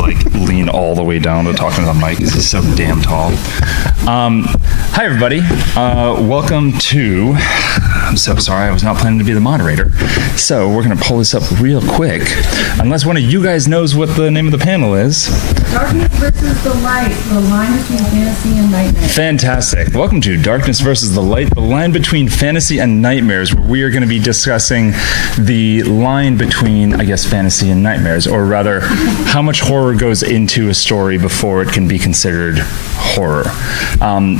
like lean all the way down to talk to the mic because he's so damn tall. Hi, everybody. Welcome to... I'm so sorry, I was not planning to be the moderator. So we're going to pull this up real quick. Unless one of you guys knows what the name of the panel is. Darkness versus the Light, the line between fantasy and nightmares. Fantastic. Welcome to Darkness versus the Light, the line between fantasy and nightmares, where we are going to be discussing the line between, I guess, fantasy and nightmares, or rather, how much horror goes into a story before it can be considered horror.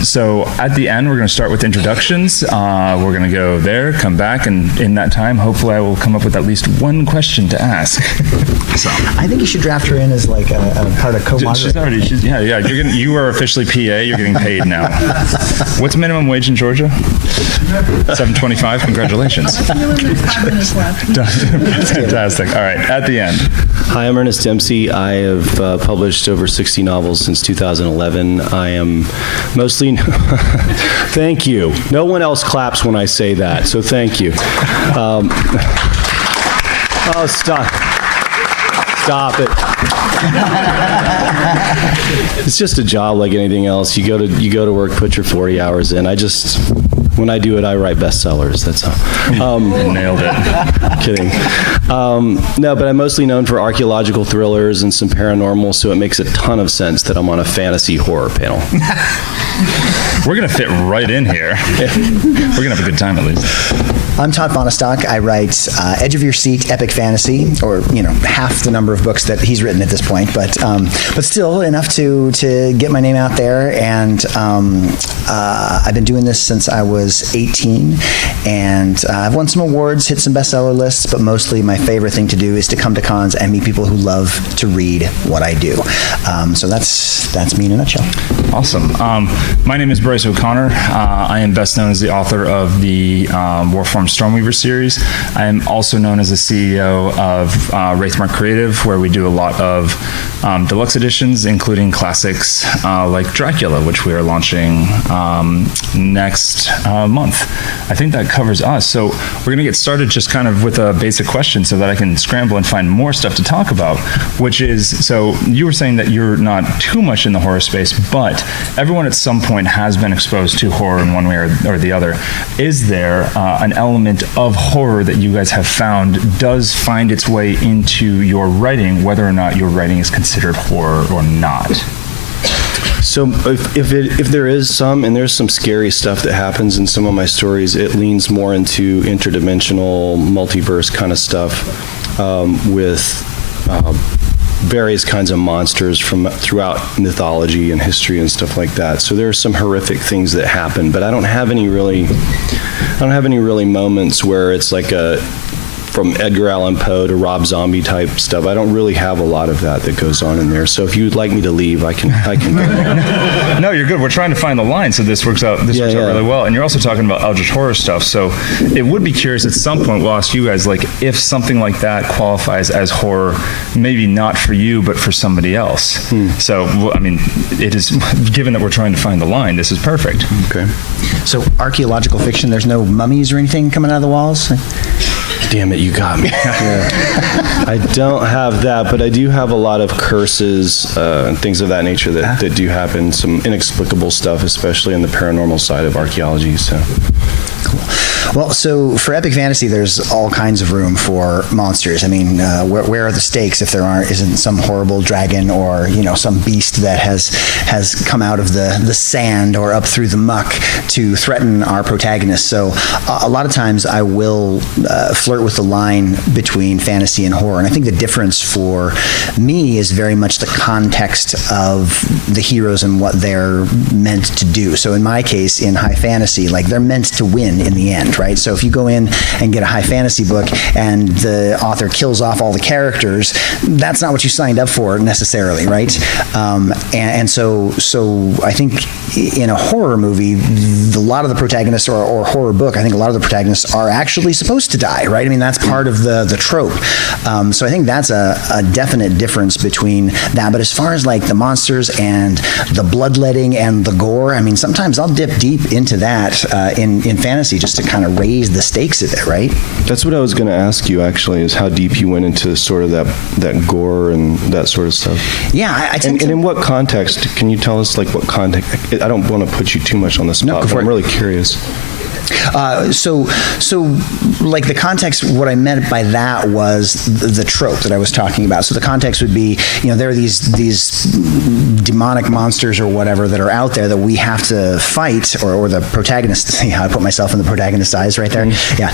So at the end, we're going to start with introductions. We're going to go there, come back, and in that time, hopefully I will come up with at least one question to ask. So I think you should draft her in as like a part of co-moderator. You are officially PA. You're getting paid now. What's minimum wage in Georgia? $7.25. Congratulations. Fantastic. All right, at the end. Hi, I'm Ernest Dempsey. I have published over 60 novels since 2011. I am mostly... Thank you. No one else claps when I say that, so thank you. Oh, stop. Stop it. It's just a job like anything else. You go to work, put your 40 hours in. When I do it, I write bestsellers. That's all. Nailed it. Kidding. No, but I'm mostly known for archaeological thrillers and some paranormal, so it makes a ton of sense that I'm on a fantasy horror panel. We're going to fit right in here. We're going to have a good time at least. I'm Todd Fonestock. I write Edge of Your Seat epic fantasy, or half the number of books that he's written at this point, but still enough to get my name out there. And I've been doing this since I was 18, and I've won some awards, hit some bestseller lists, but mostly my favorite thing to do is to come to cons and meet people who love to read what I do. So that's me in a nutshell. Awesome. My name is Bryce O'Connor. I am best known as the author of the Warform Stormweaver series. I am also known as the CEO of Wraithmark Creative, where we do a lot of deluxe editions, including classics like Dracula, which we are launching next month. I think that covers us. So we're going to get started just kind of with a basic question so that I can scramble and find more stuff to talk about, which is, so you were saying that you're not too much in the horror space, but everyone at some point has been exposed to horror in one way or the other. Is there an element of horror that you guys have found does find its way into your writing, whether or not your writing is considered horror or not? So if there is some, and there's some scary stuff that happens in some of my stories, it leans more into interdimensional, multiverse kind of stuff with various kinds of monsters from throughout mythology and history and stuff like that. So there are some horrific things that happen, but I don't have any really moments where it's like from Edgar Allan Poe to Rob Zombie type stuff. I don't really have a lot of that goes on in there. So if you'd like me to leave, I can go. No, you're good. We're trying to find the line, so this works out really well. And you're also talking about Eldritch horror stuff. So it would be curious at some point, we'll ask you guys, like, if something like that qualifies as horror, maybe not for you, but for somebody else. So, I mean, it is, given that we're trying to find the line, this is perfect. Okay. So archaeological fiction, there's no mummies or anything coming out of the walls? Damn it, you got me. I don't have that, but I do have a lot of curses and things of that nature that do happen, some inexplicable stuff, especially in the paranormal side of archaeology. So. Cool. Well, so for epic fantasy, there's all kinds of room for monsters. I mean, where are the stakes if there isn't some horrible dragon or some beast that has come out of the sand or up through the muck to threaten our protagonist? So a lot of times I will flirt with the line between fantasy and horror, and I think the difference for me is very much the context of the heroes and what they're meant to do. So in my case, in high fantasy, like, they're meant to win in the end, right? So if you go in and get a high fantasy book and the author kills off all the characters, that's not what you signed up for necessarily, right? And so I think in a horror movie, a lot of the protagonists or horror book, I think a lot of the protagonists are actually supposed to die, right? I mean, that's part of the trope. So I think that's a definite difference between that. But as far as like the monsters and the bloodletting and the gore, I mean, sometimes I'll dip deep into that in fantasy just to kind of raise the stakes of it, right? That's what I was going to ask you, actually, is how deep you went into sort of that gore and that sort of stuff. Yeah, I tend And in what context? Can you tell us, like, what context? I don't want to put you too much on the spot, but I'm really curious. So like the context, what I meant by that was the trope that I was talking about. So the context would be, there are these demonic monsters or whatever that are out there that we have to fight, or the protagonist. See how I put myself in the protagonist's eyes right there? Yeah,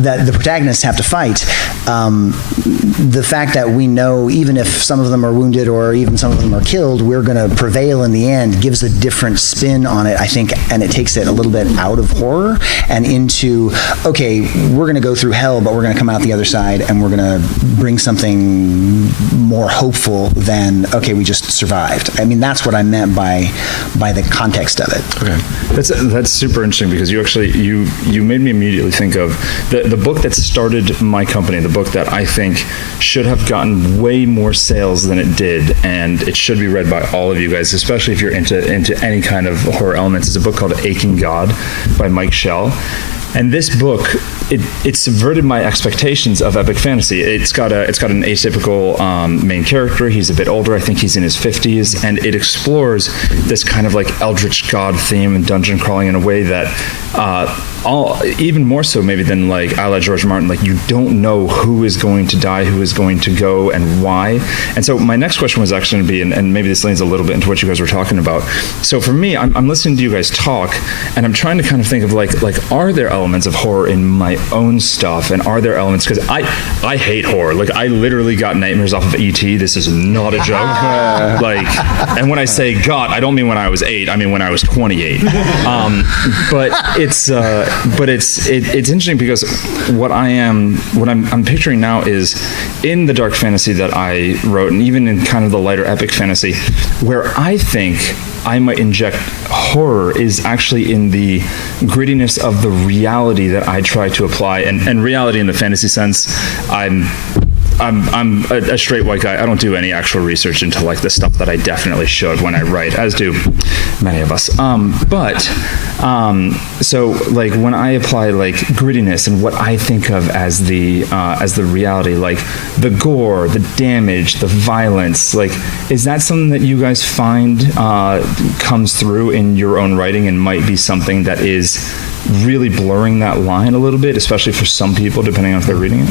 that the protagonists have to fight. The fact that we know, even if some of them are wounded or even some of them are killed, we're going to prevail in the end, gives a different spin on it, I think, and it takes it a little bit out of horror and into, okay, we're going to go through hell, but we're going to come out the other side, and we're going to bring something more hopeful than, okay, we just survived. I mean, that's what I meant by the context of it. Okay, that's super interesting, because you actually you made me immediately think of the book that started my company, the book that I think should have gotten way more sales than it did, and it should be read by all of you guys, especially if you're into any kind of horror elements. It's a book called Aching God by Mike Shell. And this book, it subverted my expectations of epic fantasy. It's got an atypical main character. He's a bit older. I think he's in his 50s, and it explores this kind of like eldritch god theme and dungeon crawling in a way that even more so maybe than like a la George Martin, like you don't know who is going to die, who is going to go, and why. And so my next question was actually going to be, and maybe this leans a little bit into what you guys were talking about. So for me, I'm listening to you guys talk, and I'm trying to kind of think of like are there elements of horror in my own stuff, and are there elements, because I hate horror. Like I literally got nightmares off of E.T. This is not a joke. And when I say got, I don't mean when I was 8. I mean when I was 28. But it's interesting, because what I'm picturing now is in the dark fantasy that I wrote, and even in kind of the lighter epic fantasy, where I think I might inject horror is actually in the grittiness of the reality that I try to apply, and reality in the fantasy sense. I'm a straight white guy. I don't do any actual research into like the stuff that I definitely should when I write, as do many of us. So like when I apply like grittiness and what I think of as the reality, like the gore, the damage, the violence, like is that something that you guys find comes through in your own writing and might be something that is really blurring that line a little bit, especially for some people, depending on if they're reading it?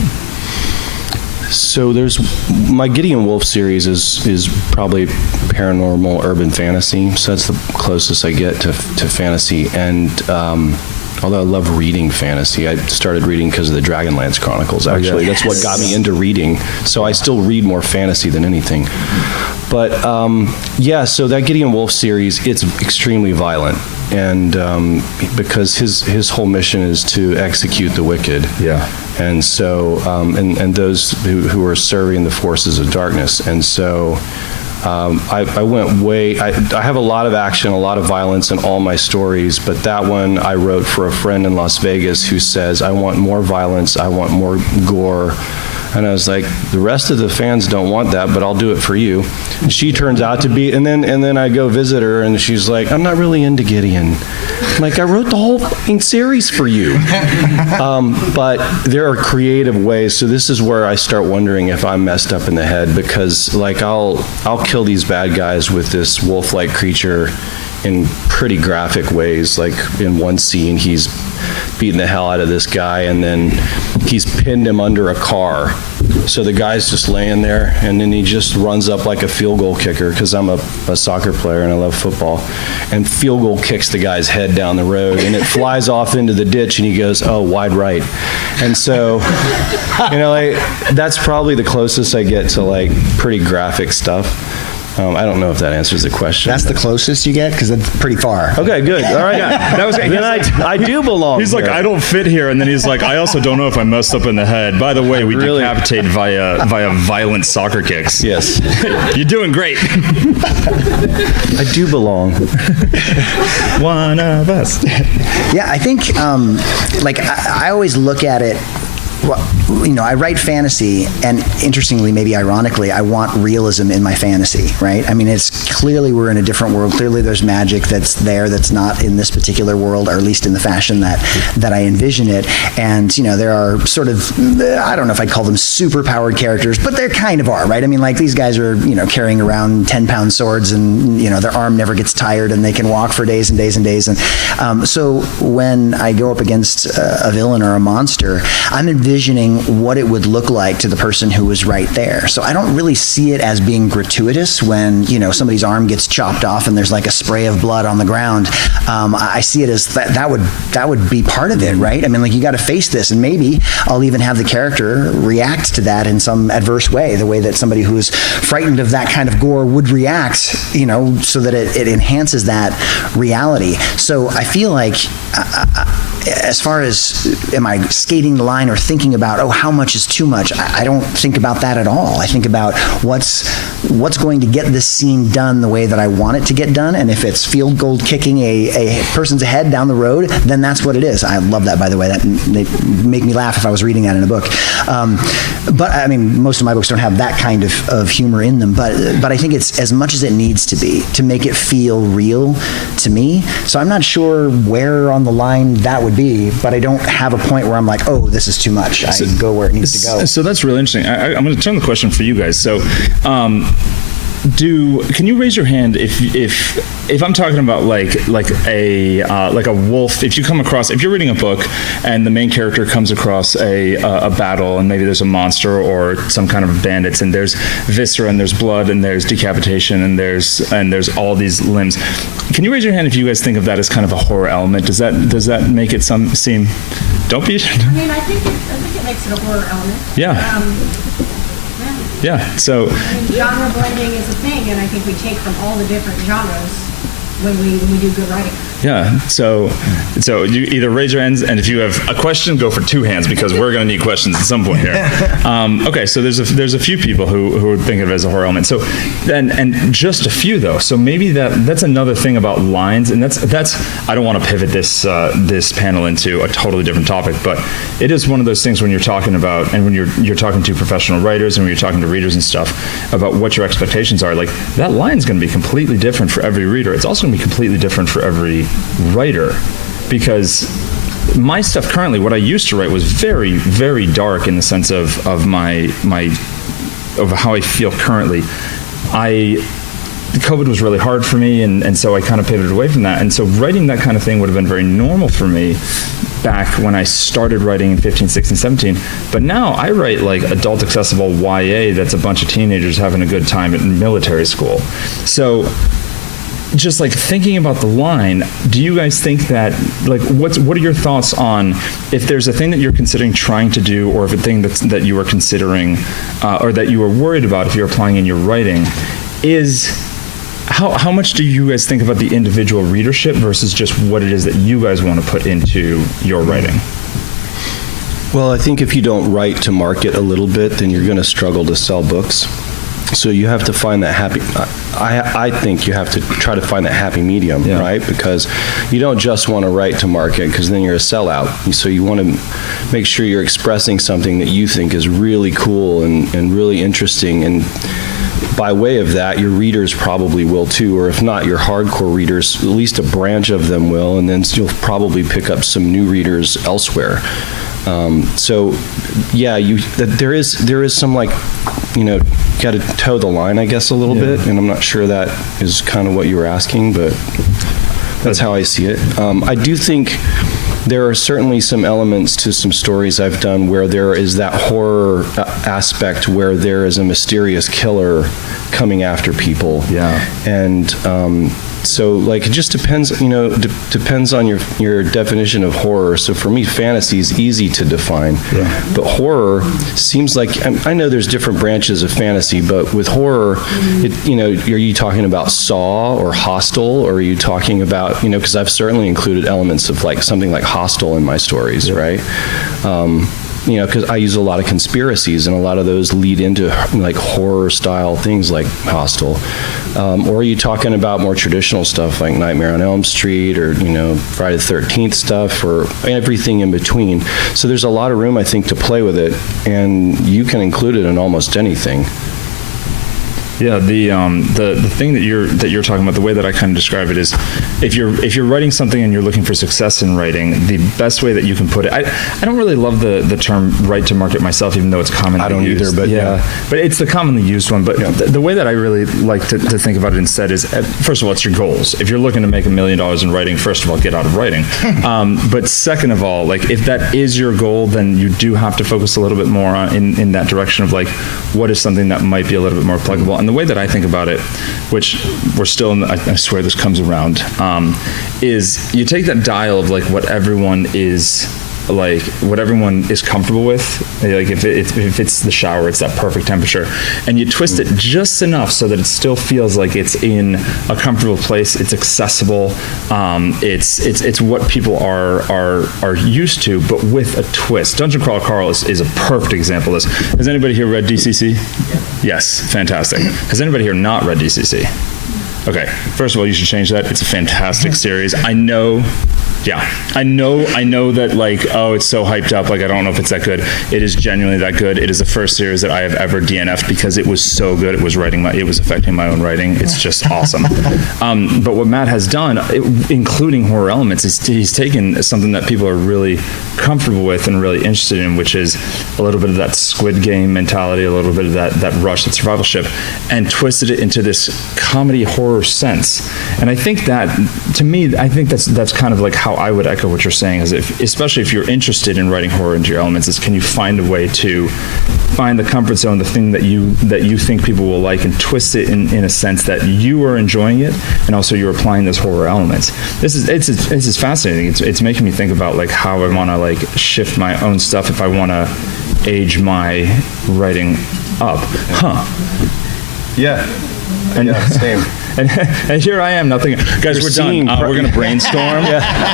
So there's my Gideon Wolf series is probably paranormal urban fantasy. So that's the closest I get to fantasy. And although I love reading fantasy, I started reading because of the Dragonlance Chronicles. Actually, that's what got me into reading. So I still read more fantasy than anything. But so that Gideon Wolf series, it's extremely violent, and because his whole mission is to execute the wicked. Yeah. And so, and those who are serving the forces of darkness. And so I went way, I have a lot of action, a lot of violence in all my stories, but that one I wrote for a friend in Las Vegas who says, I want more violence, I want more gore. And I was like, the rest of the fans don't want that, but I'll do it for you. And she turns out to be, and then I go visit her, and she's like, I'm not really into Gideon. I'm like, I wrote the whole fucking series for you. But there are creative ways. So this is where I start wondering if I'm messed up in the head, because like I'll kill these bad guys with this wolf-like creature in pretty graphic ways. Like in one scene, he's beating the hell out of this guy, and then he's pinned him under a car. So the guy's just laying there, and then he just runs up like a field goal kicker, because I'm a soccer player and I love football, and field goal kicks the guy's head down the road, and it flies off into the ditch, and he goes, oh, wide right. And so, that's probably the closest I get to like pretty graphic stuff. I don't know if that answers the question. That's the closest you get, because it's pretty far. Okay, good. All right. That was. Then I do belong. He's like, I don't fit here, and then he's like, I also don't know if I'm messed up in the head. By the way, we decapitate via violent soccer kicks. Yes. You're doing great. I do belong. One of us. Yeah, I think I always look at it I write fantasy, and interestingly, maybe ironically, I want realism in my fantasy, right? I mean, it's clearly we're in a different world. Clearly there's magic that's there that's not in this particular world, or at least in the fashion that I envision it. And, there are sort of, I don't know if I'd call them super-powered characters, but they kind of are, right? I mean, like, these guys are, carrying around 10-pound swords, and, their arm never gets tired, and they can walk for days and days and days. And so when I go up against a villain or a monster, I'm envisioning what it would look like to the person who was right there. So I don't really see it as being gratuitous when, somebody's arm gets chopped off and there's like a spray of blood on the ground. I see it as that would be part of it, right? I mean, like, you got to face this, and maybe I'll even have the character react to that in some adverse way, the way that somebody who's frightened of that kind of gore would react, so that it enhances that reality. So I feel like, as far as am I skating the line or thinking about, how much is too much, I don't think about that at all. I think about what's going to get this scene done the way that I want it to get done, and if it's field goal kicking a person's head down the road, then that's what it is. I love that, by the way. They make me laugh if I was reading that in a book. But I mean, most of my books don't have that kind of humor in them, but I think it's as much as it needs to be to make it feel real to me. So I'm not sure where on the line that would be, but I don't have a point where I'm like, this is too much. I go where it needs to go. So that's really interesting. I'm going to turn the question for you guys. So, can you raise your hand if I'm talking about like a wolf? If you're reading a book and the main character comes across a battle, and maybe there's a monster or some kind of bandits, and there's viscera and there's blood and there's decapitation and there's all these limbs. Can you raise your hand if you guys think of that as kind of a horror element? Does that make it seem? Don't be. I mean, I think it makes it a horror element. Yeah. Yeah, so... I mean, genre blending is a thing, and I think we take from all the different genres when we do good writing. Yeah, so you either raise your hands, and if you have a question, go for 2 hands, because we're going to need questions at some point here. Okay, so there's a few people who would think of it as a horror element. So, and just a few though. So maybe that's another thing about lines, and that's I don't want to pivot this panel into a totally different topic, but it is one of those things when you're talking about, and when you're talking to professional writers and when you're talking to readers and stuff about what your expectations are. Like, that line's going to be completely different for every reader. It's also going to be completely different for every writer, because my stuff currently, what I used to write, was very, very dark in the sense of how I feel currently. COVID was really hard for me, and so I kind of pivoted away from that. And so writing that kind of thing would have been very normal for me back when I started writing in 15, 16, 17. But now I write like adult accessible YA that's a bunch of teenagers having a good time in military school. So just like thinking about the line, do you guys think that, like, what are your thoughts on if there's a thing that you're considering trying to do, or if a thing that you are considering or that you are worried about if you're applying in your writing, is how much do you guys think about the individual readership versus just what it is that you guys want to put into your writing? Well, I think if you don't write to market a little bit, then you're going to struggle to sell books. So you have to find that happy, I think you have to try to find that happy medium, right? Because you don't just want to write to market, because then you're a sellout. So you want to make sure you're expressing something that you think is really cool and really interesting. And by way of that, your readers probably will too, or if not, your hardcore readers, at least a branch of them will, and then you'll probably pick up some new readers elsewhere. So yeah, there is some, like, got to toe the line, I guess, a little bit, and I'm not sure that is kind of what you were asking, but that's how I see it. I do think there are certainly some elements to some stories I've done where there is that horror aspect, where there is a mysterious killer coming after people. Yeah. And so, like, it just depends, depends on your definition of horror. So for me, fantasy is easy to define. Yeah. But horror seems like, I know there's different branches of fantasy, but with horror, are you talking about Saw or Hostel, or are you talking about, because I've certainly included elements of like something like Hostel in my stories, right? Because I use a lot of conspiracies, and a lot of those lead into like horror style things like Hostel. Or are you talking about more traditional stuff like Nightmare on Elm Street or, Friday the 13th stuff or everything in between? So there's a lot of room, I think, to play with it, and you can include it in almost anything. Yeah, the thing that you're talking about, the way that I kind of describe it is, if you're writing something and you're looking for success in writing, the best way that you can put it. I don't really love the term "right to market" myself, even though it's commonly used. I don't either, but yeah. But it's the commonly used one. But the way that I really like to think about it instead is, first of all, it's your goals. If you're looking to make $1 million in writing, first of all, get out of writing. But second of all, like if that is your goal, then you do have to focus a little bit more on, in that direction of like, what is something that might be a little bit more applicable. And the way that I think about it, which we're still in, I swear this comes around, is you take that dial of like what everyone is comfortable with, like if it's the shower, it's that perfect temperature, and you twist it just enough so that it still feels like it's in a comfortable place, it's accessible, it's what people are used to, but with a twist. Dungeon Crawl Carl is a perfect example of this. Has anybody here read DCC? Yes, fantastic. Has anybody here not read DCC? Okay, first of all, you should change that. It's a fantastic series. I know that like, oh, it's so hyped up, like I don't know if it's that good. It is genuinely that good. It is the first series that I have ever DNF'd because it was so good. It was affecting my own writing. It's just awesome. But what Matt has done, including horror elements, is he's taken something that people are really comfortable with and really interested in, which is a little bit of that Squid Game mentality, a little bit of that rush, that survivalship, and twisted it into this comedy horror sense. And I think that, to me, I think that's kind of like how I would echo what you're saying, is especially if you're interested in writing horror into your elements, is can you find a way to find the comfort zone, the thing that you think people will like, and twist it in a sense that you are enjoying it, and also you're applying those horror elements. This is fascinating. It's making me think about like how I want to like shift my own stuff if I want to age my writing up. Yeah. And same. And here I am, nothing. Guys, we're done. We're going to brainstorm.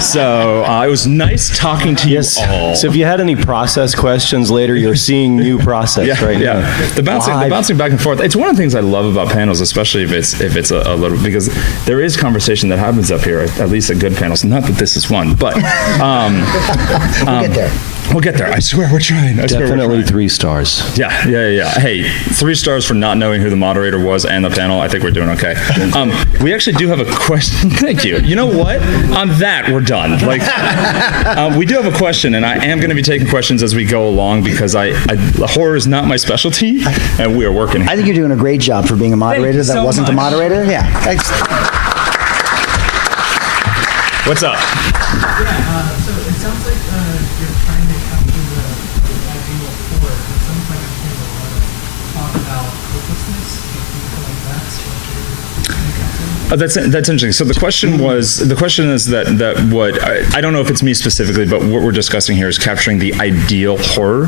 So it was nice talking to you all. So if you had any process questions later, you're seeing new process right now. The bouncing back and forth. It's one of the things I love about panels, especially if it's a little, because there is conversation that happens up here, at least at good panels. Not that this is one, but we'll get there. We'll get there. I swear we're trying. Definitely 3 stars. Yeah. Hey, 3 stars for not knowing who the moderator was and the panel. I think we're doing okay. We actually do have a question. Thank you. You know what? On that, we're done. Like, we do have a question, and I am going to be taking questions as we go along because horror is not my specialty, and we are working. I think you're doing a great job for being a moderator that wasn't the moderator. Yeah. What's up? Yeah, so it sounds like you're trying to capture the ideal horror. It sounds like there's a lot of talk about hopelessness. Do you feel like that's what you're trying to capture? That's interesting. So the question is that what I don't know if it's me specifically, but what we're discussing here is capturing the ideal horror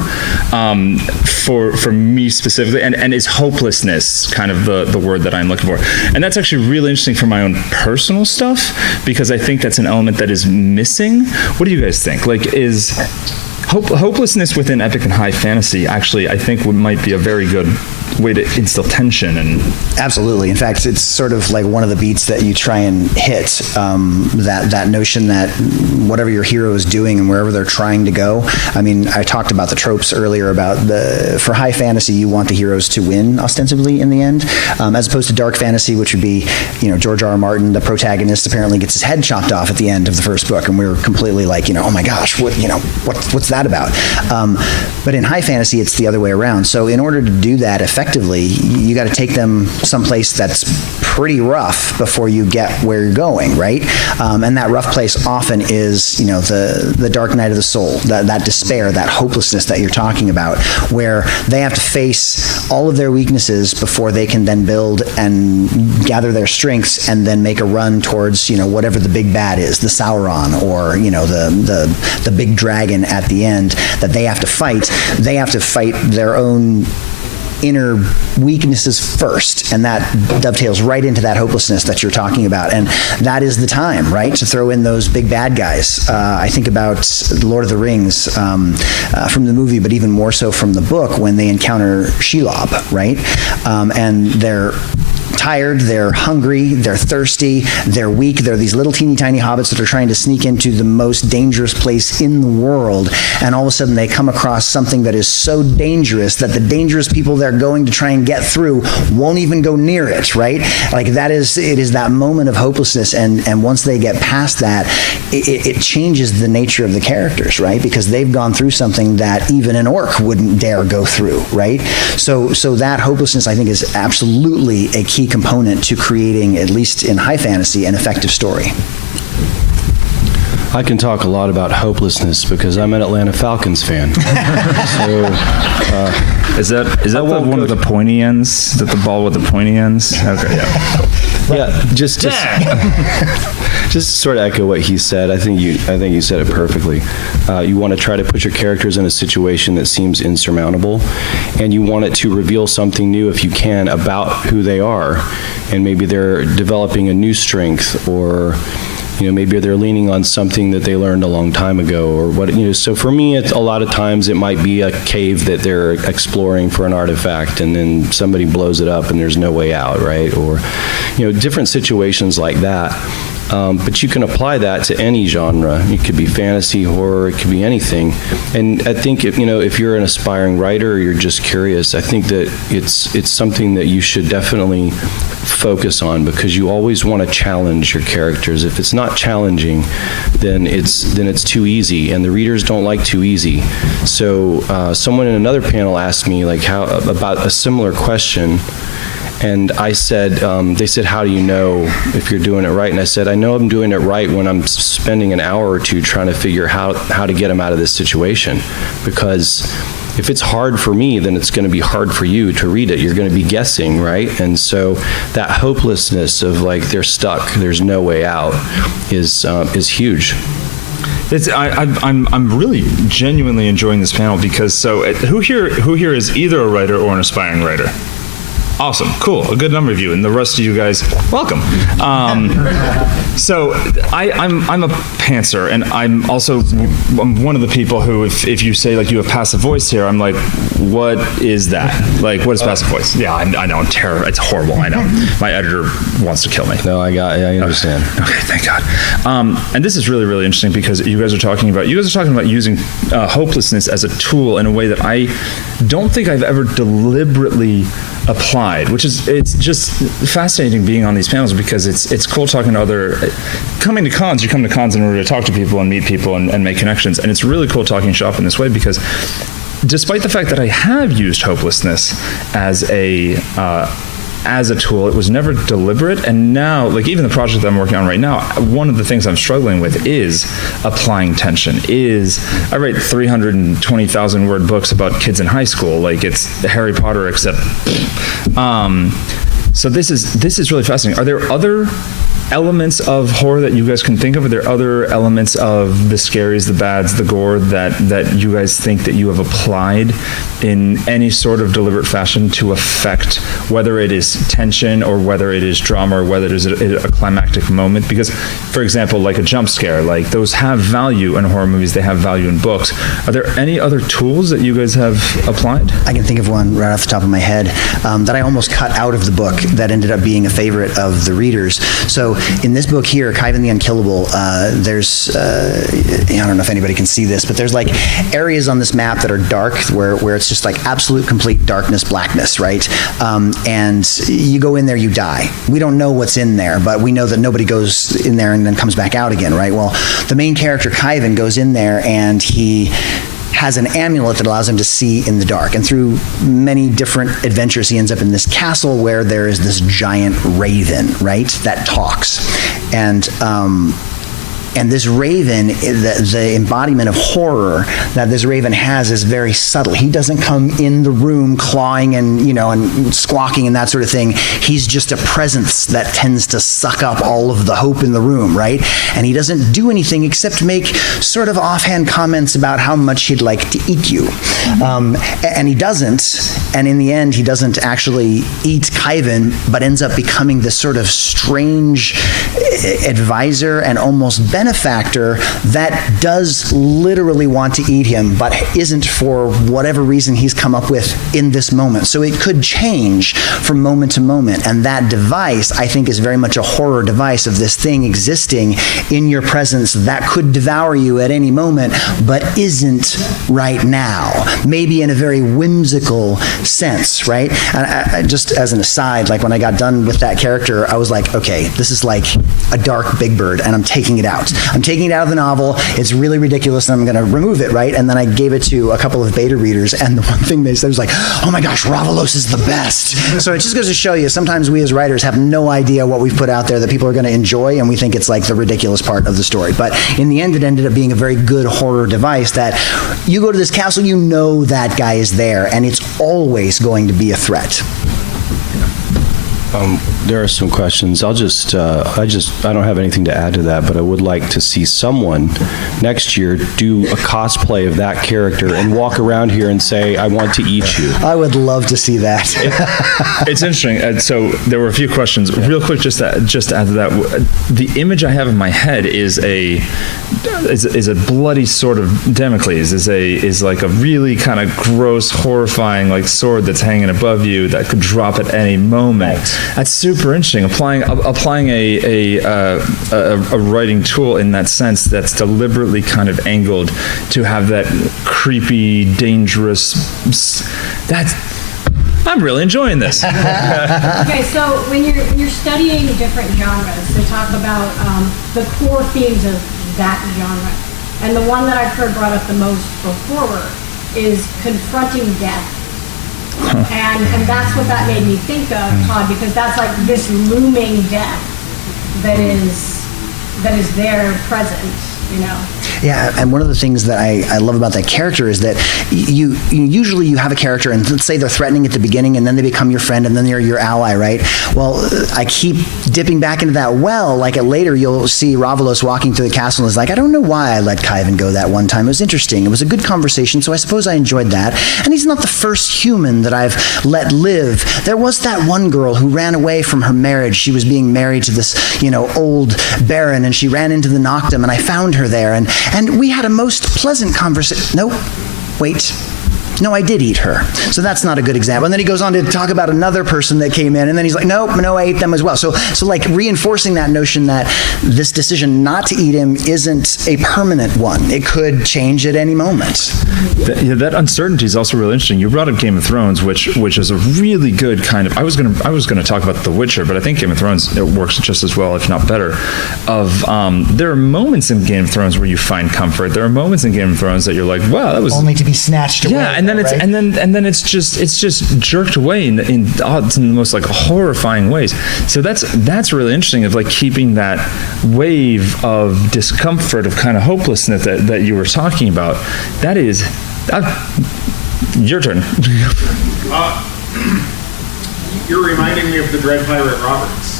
for me specifically, and is hopelessness kind of the word that I'm looking for. And that's actually really interesting for my own personal stuff, because I think that's an element that is missing. What do you guys think? Like, is hopelessness within epic and high fantasy actually, I think, might be a very good way to instill tension. And absolutely. In fact, it's sort of like one of the beats that you try and hit, that notion that whatever your hero is doing and wherever they're trying to go. I mean, I talked about the tropes earlier about for high fantasy, you want the heroes to win ostensibly in the end, as opposed to dark fantasy, which would be, George R.R. Martin, the protagonist apparently gets his head chopped off at the end of the first book, and we were completely like, oh my gosh, what's that about? But in high fantasy, it's the other way around. So in order to do that effectively, you got to take them someplace that's pretty rough before you get where you're going, right? And that rough place often is, the dark night of the soul, that despair, that hopelessness that you're talking about, where they have to face all of their weaknesses before they can then build and gather their strengths and then make a run towards, whatever the big bad is, the Sauron, or, the big dragon at the end that they have to fight. They have to fight their own inner weaknesses first, and that dovetails right into that hopelessness that you're talking about. And that is the time, right, to throw in those big bad guys. I think about Lord of the Rings from the movie, but even more so from the book, when they encounter Shelob, right? And they're tired, they're hungry, they're thirsty, they're weak. They're these little teeny tiny hobbits that are trying to sneak into the most dangerous place in the world. And all of a sudden they come across something that is so dangerous that the dangerous people they're going to try and get through won't even go near it, right? Like it is that moment of hopelessness. And once they get past that, it changes the nature of the characters, right? Because they've gone through something that even an orc wouldn't dare go through, right? So that hopelessness, I think, is absolutely a key component to creating, at least in high fantasy, an effective story. I can talk a lot about hopelessness because I'm an Atlanta Falcons fan. Is that the one with the pointy ends? Is that the ball with the pointy ends? Okay, yeah. Yeah, just to sort of echo what he said. I think you said it perfectly. You want to try to put your characters in a situation that seems insurmountable, and you want it to reveal something new if you can about who they are, and maybe they're developing a new strength, or maybe they're leaning on something that they learned a long time ago, or what. So for me, a lot of times it might be a cave that they're exploring for an artifact, and then somebody blows it up and there's no way out, right? Or different situations like that. But you can apply that to any genre. It could be fantasy, horror, it could be anything. And I think if you're an aspiring writer or you're just curious, I think that it's something that you should definitely focus on, because you always want to challenge your characters. If it's not challenging, then it's too easy, and the readers don't like too easy. So someone in another panel asked me about a similar question. And I said, they said, how do you know if you're doing it right? And I said, I know I'm doing it right when I'm spending an hour or two trying to figure how to get them out of this situation. Because if it's hard for me, then it's going to be hard for you to read it. You're going to be guessing, right? And so that hopelessness of they're stuck, there's no way out, is huge. I'm really genuinely enjoying this panel because who here is either a writer or an aspiring writer? Awesome, cool, a good number of you, and the rest of you guys, welcome. So I'm a pantser, and I'm one of the people who, if you say you have passive voice here, I'm like, what is that? What is passive voice? Yeah, I know, I'm terrible. It's horrible. I know. My editor wants to kill me. No, I understand. Okay, thank God. And this is really, really interesting because you guys are talking about using hopelessness as a tool in a way that I don't think I've ever deliberately applied, it's just fascinating being on these panels because it's cool talking to coming to cons. You come to cons in order to talk to people and meet people and make connections, and it's really cool talking shop in this way because despite the fact that I have used hopelessness as a tool, it was never deliberate. And now, even the project that I'm working on right now, one of the things I'm struggling with is applying tension. I write 320,000 word books about kids in high school. It's Harry Potter, except. So this is really fascinating. Are there other elements of horror that you guys can think of? Are there other elements of the scaries, the bads, the gore that you guys think that you have applied in any sort of deliberate fashion to affect whether it is tension or whether it is drama or whether it is a climactic moment? Because, for example, a jump scare, those have value in horror movies, they have value in books. Are there any other tools that you guys have applied? I can think of one right off the top of my head that I almost cut out of the book that ended up being a favorite of the readers. So in this book here, Khyven the Unkillable, there's, I don't know if anybody can see this, but there's areas on this map that are dark where it's just absolute complete darkness, blackness, right? And you go in there, you die. We don't know what's in there, but we know that nobody goes in there and then comes back out again, right? Well, the main character, Khyven, goes in there and he has an amulet that allows him to see in the dark. And through many different adventures, he ends up in this castle where there is this giant raven, right, that talks. And this raven, the embodiment of horror that this raven has is very subtle. He doesn't come in the room clawing and and squawking and that sort of thing. He's just a presence that tends to suck up all of the hope in the room, right? And he doesn't do anything except make sort of offhand comments about how much he'd like to eat you. And he doesn't and in the end, he doesn't actually eat Khyven, but ends up becoming this sort of strange advisor and almost benefactor that does literally want to eat him, but isn't for whatever reason he's come up with in this moment. So it could change from moment to moment. And that device, I think, is very much a horror device of this thing existing in your presence that could devour you at any moment, but isn't right now. Maybe in a very whimsical sense, right? And I, just as an aside, like when I got done with that character, I was like, okay, this is like a dark Big Bird, and I'm taking it out. I'm taking it out of the novel. It's really ridiculous, and I'm going to remove it, right? And then I gave it to a couple of beta readers, and the one thing they said was like, oh my gosh, Ravalos is the best. So it just goes to show you, sometimes we as writers have no idea what we've put out there that people are going to enjoy, and we think it's like the ridiculous part of the story. But in the end, it ended up being a very good horror device that you go to this castle, you know that guy is there, and it's always going to be a threat. There are some questions. I don't have anything to add to that, but I would like to see someone next year do a cosplay of that character and walk around here and say, I want to eat you. I would love to see that. It's interesting. So there were a few questions. Real quick, just to add to that, the image I have in my head is a bloody sword of Damocles. Is like a really kind of gross, horrifying like sword that's hanging above you that could drop at any moment. Right. That's super interesting. Applying a writing tool in that sense that's deliberately kind of angled to have that creepy, dangerous. I'm really enjoying this. Okay, so when you're studying different genres, they talk about the core themes of that genre, and the one that I've heard brought up the most for horror is confronting death. And that's what that made me think of, Todd, because that's like this looming death that is there present, you know. Yeah, and one of the things that I love about that character is that you usually you have a character, and let's say they're threatening at the beginning, and then they become your friend, and then they're your ally, right? Well, I keep dipping back into that well. Like later, you'll see Ravalos walking through the castle and is like, I don't know why I let Khyven go that one time. It was interesting. It was a good conversation, so I suppose I enjoyed that. And he's not the first human that I've let live. There was that one girl who ran away from her marriage. She was being married to this, old baron, and she ran into the Noctum, and I found her there, and we had a most pleasant conversation. Nope. Wait. No, I did eat her. So that's not a good example. And then he goes on to talk about another person that came in, and then he's like, no, I ate them as well. So like reinforcing that notion that this decision not to eat him isn't a permanent one. It could change at any moment. That uncertainty is also really interesting. You brought up Game of Thrones, which is a really good kind of. I was gonna talk about The Witcher, but I think Game of Thrones it works just as well, if not better. There are moments in Game of Thrones where you find comfort. There are moments in Game of Thrones that you're like, wow, that was only to be snatched away. Yeah, and then it's right? and then it's just jerked away in the most like horrifying ways. So that's really interesting of like keeping that wave of discomfort of kind of hopelessness that you were talking about. That is your turn. You're reminding me of the Dread Pirate Roberts.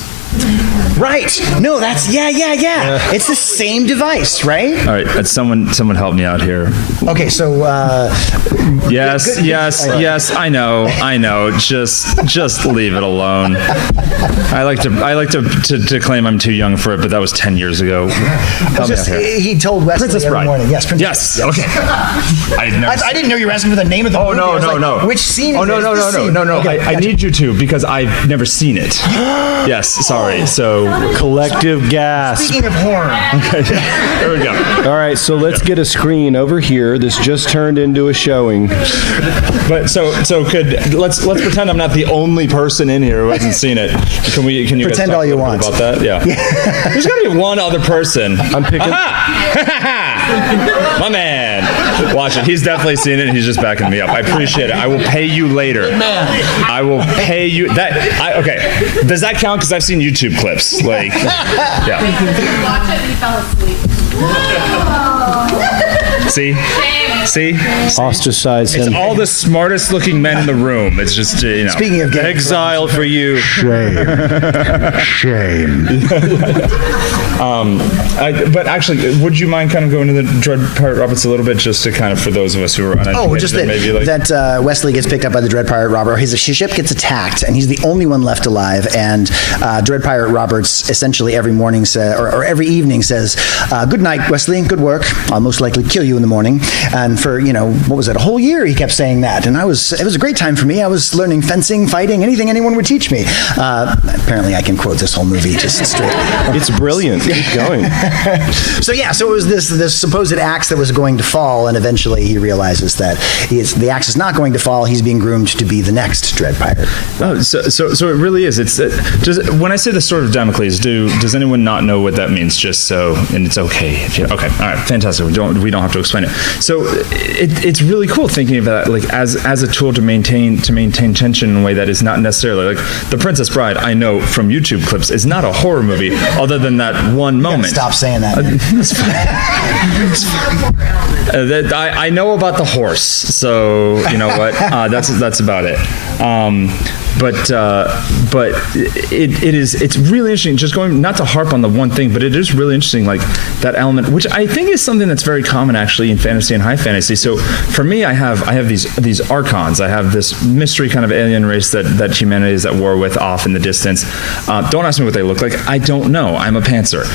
Right. No, that's yeah. It's the same device, right? All right, someone help me out here. Okay, so yes, I know. Just leave it alone. I like to claim I'm too young for it, but that was 10 years ago. Help me out here. He told Wesley Princess every Bride. morning. Yes, Princess. Yes. Okay. I didn't know you were asking for the name of the movie. I was like, which scene is no. Okay, I need you to because I've never seen it. Yes. Sorry. So collective gasp. Speaking of horror. Okay. There we go. All right, so let's get a screen over here. This just turned into a showing. But so let's pretend I'm not the only person in here who hasn't seen it. Can you Pretend guys talk all you a little want. bit about that? Yeah. There's got to be one other person. I'm picking. My man. Watch it. He's definitely seen it. He's just backing me up. I appreciate it. I will pay you later. I will pay you. Okay. Does that count? Because I've seen YouTube clips. Like, yeah. Watch it and he fell asleep. See? Ostracize him. It's all the smartest looking men in the room. It's just, Speaking of Game of Exile for you. Shame. But actually, would you mind kind of going to the Dread Pirate Roberts a little bit, just to kind of, for those of us who are uneducated, Oh, just that, maybe like... Wesley gets picked up by the Dread Pirate Robert. His ship gets attacked, and he's the only one left alive. And Dread Pirate Roberts essentially every morning or every evening says, "Good night, Wesley. Good work. I'll most likely kill you in the morning." And for what was it, a whole year he kept saying that, and it was a great time for me. I was learning fencing, fighting, anything anyone would teach me. Apparently, I can quote this whole movie just straight. It's brilliant. Keep going. So it was this supposed axe that was going to fall, and eventually he realizes that the axe is not going to fall. He's being groomed to be the next Dread Pirate. Oh, so it really is. It's just when I say the Sword of Damocles, does anyone not know what that means? Just so, and it's okay if you okay, all right, fantastic. We don't have to explain it. So it's really cool thinking of that like as a tool to maintain tension in a way that is not necessarily like The Princess Bride. I know from YouTube clips is not a horror movie, other than that one moment. Stop saying that. I know about the horse, so you know what? That's about it. But it's really interesting. Just going, not to harp on the one thing, but it is really interesting, like that element, which I think is something that's very common actually in fantasy and high fantasy. So for me, I have these archons. I have this mystery kind of alien race that humanity is at war with off in the distance. Don't ask me what they look like. I don't know. I'm a pantser.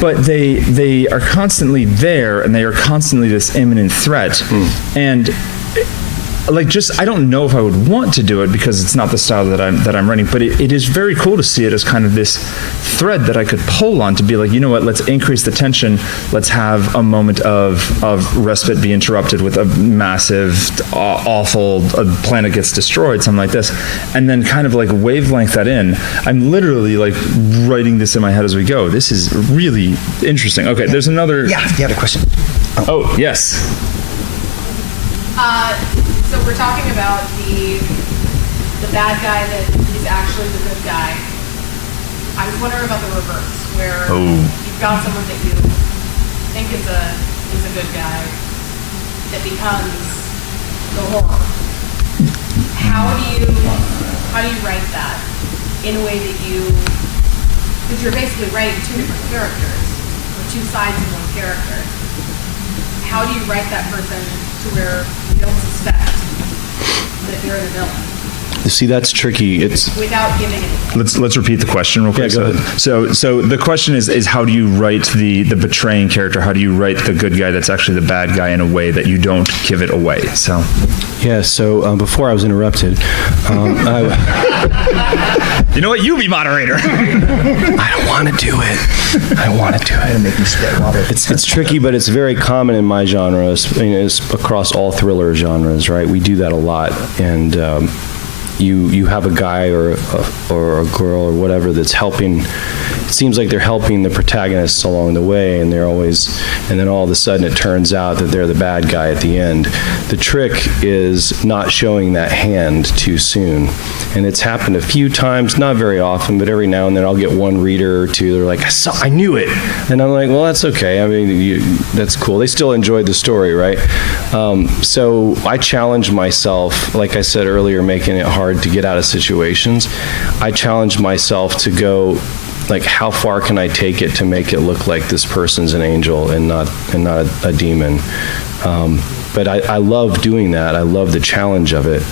But they are constantly there, and they are constantly this imminent threat. And like, just, I don't know if I would want to do it because it's not the style that I'm writing, but it is very cool to see it as kind of this thread that I could pull on to be like, you know what, let's increase the tension. Let's have a moment of respite be interrupted with a massive, awful planet gets destroyed, something like this. And then kind of like wavelength that in. I'm literally like writing this in my head as we go. This is really interesting. Okay, there's another. Yeah, you had a question. Oh, yes. So we're talking about the bad guy that is actually the good guy. I was wondering about the reverse, where you've got someone that you think is a good guy that becomes the horror. How do you write that in a way that because you're basically writing two different characters, or two sides of one character. How do you write that person to where you don't suspect that they're the villain? See, that's tricky. It's without giving anything. Let's repeat the question real quick. Yeah, go ahead. So the question is how do you write the betraying character? How do you write the good guy that's actually the bad guy in a way that you don't give it away? So yeah. So before I was interrupted, you know what? You be moderator. I don't want to do it. I don't want to do it. Make me spit water. It's tricky, but it's very common in my genre. It's across all thriller genres, right? We do that a lot, and you have a guy or a girl or whatever that's helping. It seems like they're helping the protagonists along the way, and then all of a sudden it turns out that they're the bad guy at the end. The trick is not showing that hand too soon. And it's happened a few times, not very often, but every now and then I'll get one reader or two. They're like, I knew it. And I'm like, well, that's okay. I mean, that's cool. They still enjoyed the story, right? So I challenge myself, like I said earlier, making it hard to get out of situations. I challenge myself to go, like, how far can I take it to make it look like this person's an angel and not a demon? But I love doing that. I love the challenge of it.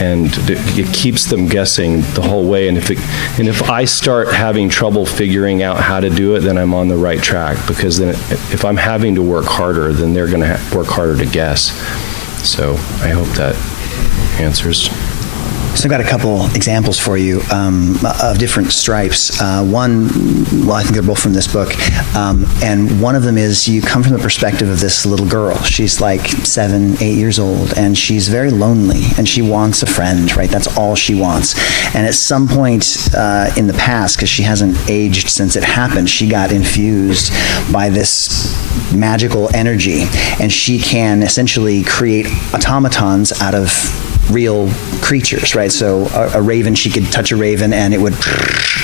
And it keeps them guessing the whole way. And if I start having trouble figuring out how to do it, then I'm on the right track. Because then if I'm having to work harder, then they're going to work harder to guess. So I hope that answers. So I've got a couple examples for you of different stripes. One, well, I think they're both from this book, and one of them is you come from the perspective of this little girl. She's like 7, 8 years old, and she's very lonely, and she wants a friend, right? That's all she wants. And at some point in the past, because she hasn't aged since it happened, she got infused by this magical energy, and she can essentially create automatons out of real creatures, right? So a raven, she could touch a raven and it would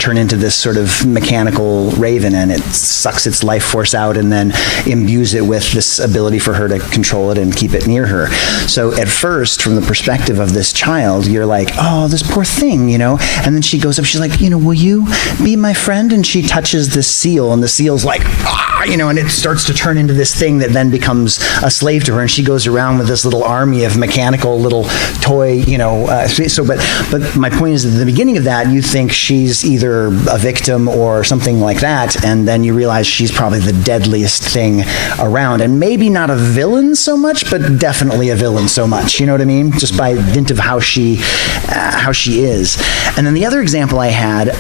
turn into this sort of mechanical raven, and it sucks its life force out and then imbues it with this ability for her to control it and keep it near her. So at first, from the perspective of this child, you're like, oh, this poor thing, you know? And then she goes up, she's like, you know, will you be my friend? And she touches this seal, and the seal's like, ah, you know, and it starts to turn into this thing that then becomes a slave to her, and she goes around with this little army of mechanical little toy, you know. But my point is, at the beginning of that, you think she's either a victim or something like that, and then you realize she's probably the deadliest thing around, and maybe not a villain so much, but definitely a villain so much. You know what I mean? Just by dint of how she is. And then the other example I had.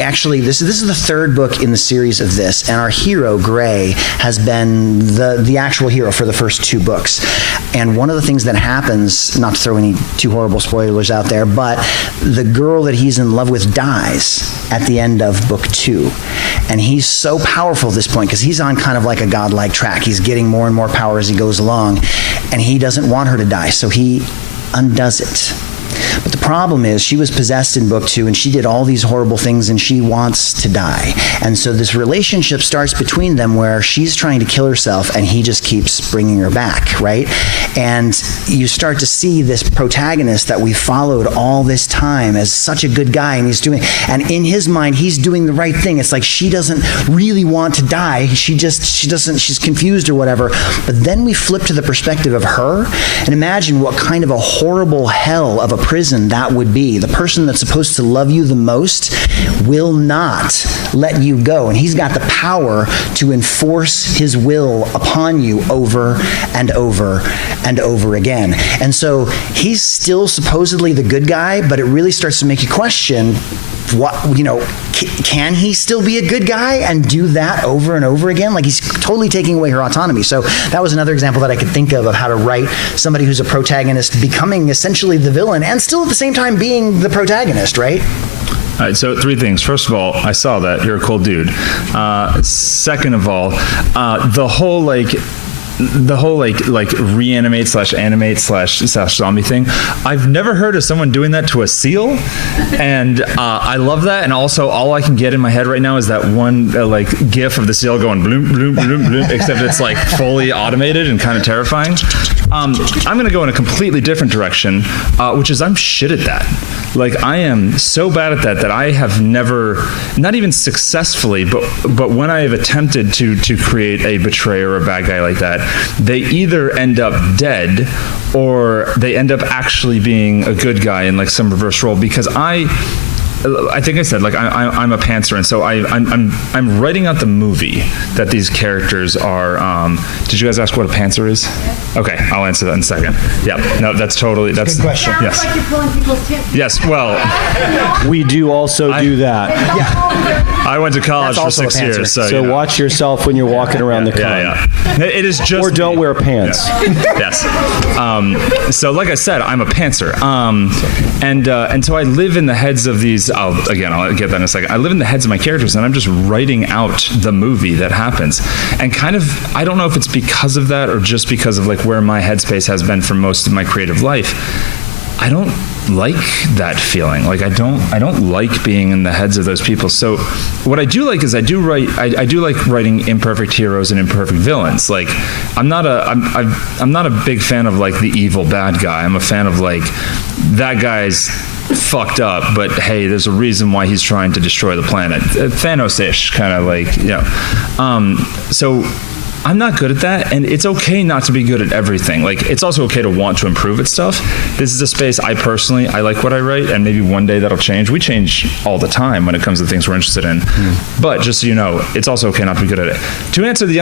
Actually, this is the third book in the series of this, and our hero, Gray, has been the actual hero for the first 2 books. And one of the things that happens, not to throw any too horrible spoilers out there, but the girl that he's in love with dies at the end of book 2. And he's so powerful at this point, because he's on kind of like a godlike track. He's getting more and more power as he goes along, and he doesn't want her to die, so he undoes it. But the problem is, she was possessed in book 2, and she did all these horrible things, and she wants to die. And so this relationship starts between them where she's trying to kill herself, and he just keeps bringing her back, right? And you start to see this protagonist that we followed all this time as such a good guy, and in his mind, he's doing the right thing. It's like she doesn't really want to die. She's confused or whatever. But then we flip to the perspective of her, and imagine what kind of a horrible hell of a prison that would be. The person that's supposed to love you the most will not let you go, and he's got the power to enforce his will upon you over and over and over again. And so he's still supposedly the good guy, but it really starts to make you question, what, you know, can he still be a good guy and do that over and over again? Like, he's totally taking away her autonomy. So that was another example that I could think of how to write somebody who's a protagonist becoming essentially the villain and still at the same time being the protagonist, right? All right, so 3 things. First of all, I saw that. You're a cool dude. Second of all, the whole reanimate / animate / zombie thing. I've never heard of someone doing that to a seal, and I love that. And also, all I can get in my head right now is that one gif of the seal going bloom bloom bloom bloom, except it's like fully automated and kind of terrifying. I'm going to go in a completely different direction, which is I'm shit at that. Like, I am so bad at that I have never, not even successfully, but when I have attempted to create a betrayer or a bad guy like that, they either end up dead or they end up actually being a good guy in like some reverse role, because I think I said, like, I'm a pantser, and so I'm writing out the movie that these characters are. Did you guys ask what a pantser is? Okay, I'll answer that in a second. Yeah, no, that's Good question. Sounds Yes. like you're pulling people's tips. Yes, well, We do also do that. I went to college That's for also 6 a pantser. years, so So you know. watch yourself when you're walking around the con. Yeah. It is just Or don't me. wear pants. Yes. So, like I said, I'm a pantser, and so I live in the heads of these. I'll get that in a second. I live in the heads of my characters, and I'm just writing out the movie that happens. And kind of, I don't know if it's because of that or just because of like where my headspace has been for most of my creative life. I don't like that feeling. Like, I don't like being in the heads of those people. So what I do like is I do like writing imperfect heroes and imperfect villains. Like, I'm not a big fan of like the evil bad guy. I'm a fan of like, that guy's fucked up, but hey, there's a reason why he's trying to destroy the planet. Thanos-ish, kind of like, you know. So I'm not good at that, and it's okay not to be good at everything. Like, it's also okay to want to improve at stuff. This is a space I like what I write, and maybe one day that'll change. We change all the time when it comes to things we're interested in. But just so you know, it's also okay not to be good at it. To answer the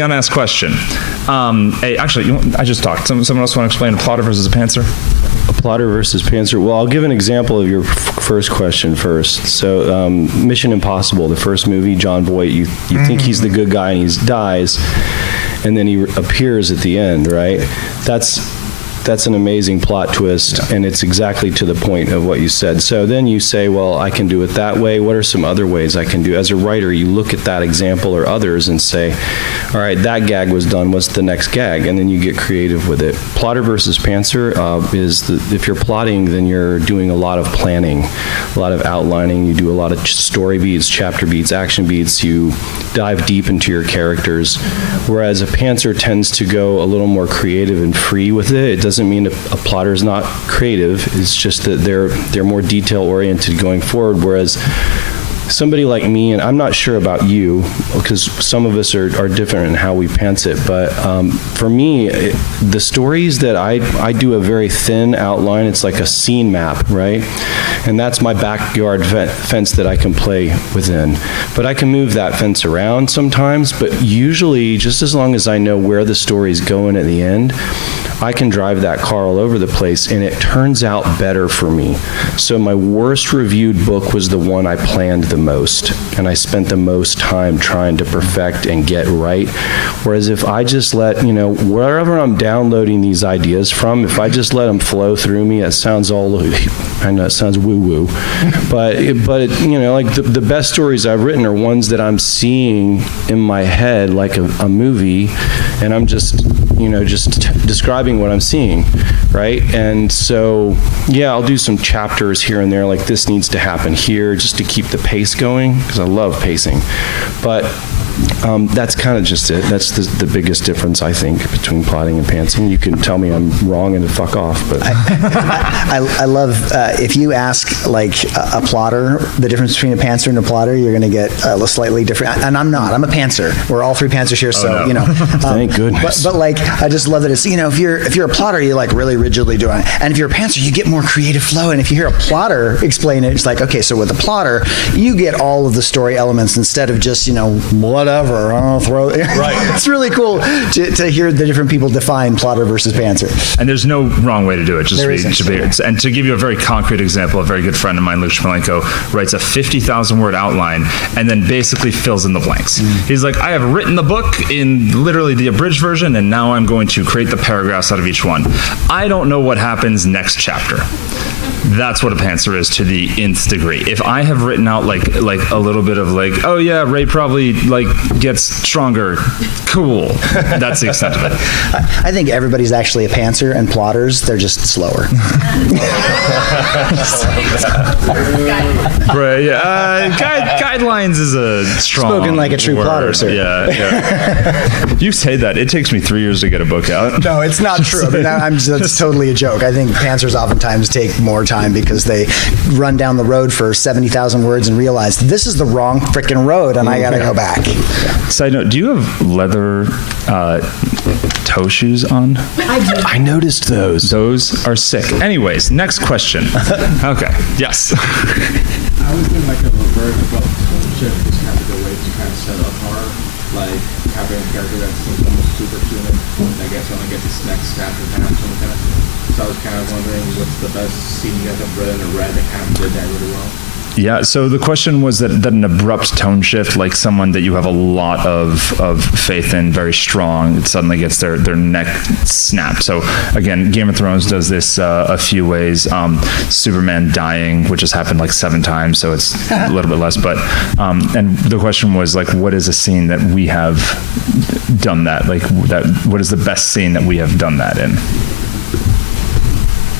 unasked question, hey, actually, I just talked. Someone else want to explain a plotter versus a pantser? A plotter versus pantser. Well, I'll give an example of your first question first. So, Mission Impossible, the first movie, John Voight, you think he's the good guy and he dies, and then he appears at the end, right? That's that's an amazing plot twist, and it's exactly to the point of what you said. So then you say, well, I can do it that way. What are some other ways I can do? As a writer, you look at that example or others and say, all right, that gag was done. What's the next gag? And then you get creative with it. Plotter versus pantser if you're plotting, then you're doing a lot of planning, a lot of outlining. You do a lot of story beats, chapter beats, action beats. You dive deep into your characters, whereas a pantser tends to go a little more creative and free with it. It doesn't mean a plotter is not creative. It's just that they're more detail oriented going forward, whereas somebody like me, and I'm not sure about you, because some of us are different in how we pants it, but for me, the stories that I do a very thin outline. It's like a scene map, right? And that's my backyard fence that I can play within. But I can move that fence around sometimes, but usually, just as long as I know where the story's going at the end, I can drive that car all over the place, and it turns out better for me. So my worst reviewed book was the one I planned the most, and I spent the most time trying to perfect and get right. Whereas if I just let, wherever I'm downloading these ideas from, if I just let them flow through me, it sounds I know it sounds woo-woo, but like the best stories I've written are ones that I'm seeing in my head like a movie, and I'm just describing what I'm seeing, right? And so, yeah, I'll do some chapters here and there, like this needs to happen here, just to keep the pace going, because I love pacing. But that's kind of just it. That's the biggest difference, I think, between plotting and pantsing. You can tell me I'm wrong and to fuck off, but I love if you ask like a plotter the difference between a pantser and a plotter, you're going to get a slightly different. And I'm not. I'm a pantser. We're all three pantsers here, so Thank goodness. But like, I just love that it's if you're a plotter, you like really rigidly doing it, and if you're a pantser, you get more creative flow. And if you hear a plotter explain it, it's like, okay, so with a plotter, you get all of the story elements instead of just whatever. I'll throw it. Right. It's really cool to hear the different people define plotter versus pantser. And there's no wrong way to do it. There And to give you a very concrete example, a very good friend of mine, Luke Schmelenko, writes a 50,000 word outline and then basically fills in the blanks. He's like, I have written the book in literally the abridged version, and now I'm going to create the paragraphs out of each one. I don't know what happens next chapter. That's what a pantser is to the nth degree. If I have written out like a little bit of like, oh yeah, Ray probably gets stronger, cool. That's the extent of it. I think everybody's actually a pantser, and plotters, they're just slower. Right, yeah. Guidelines is a strong Spoken like a true word. plotter, sir. Yeah. You say that. It takes me 3 years to get a book out. No, it's not true. I mean, that's totally a joke. I think pantsers oftentimes take more time because they run down the road for 70,000 words and realize this is the wrong frickin' road, and I gotta go back. Side note, do you have leather toe shoes on? I do. I noticed those. Those are sick. Anyways, next question. Okay. Yes. I was doing like a reverse shift is kind of the way to kind of set up horror, like having a character that seems almost superhuman, I guess only gets its next chapter down, something like that. So I was kind of wondering what's the best scene you guys have written or read that kind of did that really well? Yeah, so the question was that an abrupt tone shift, like someone that you have a lot of faith in, very strong, it suddenly gets their neck snapped. So again, Game of Thrones does this a few ways. Superman dying, which has happened like 7 times, so it's a little bit less. But and the question was like, what is a scene that we have done that? Like that? What is the best scene that we have done that in?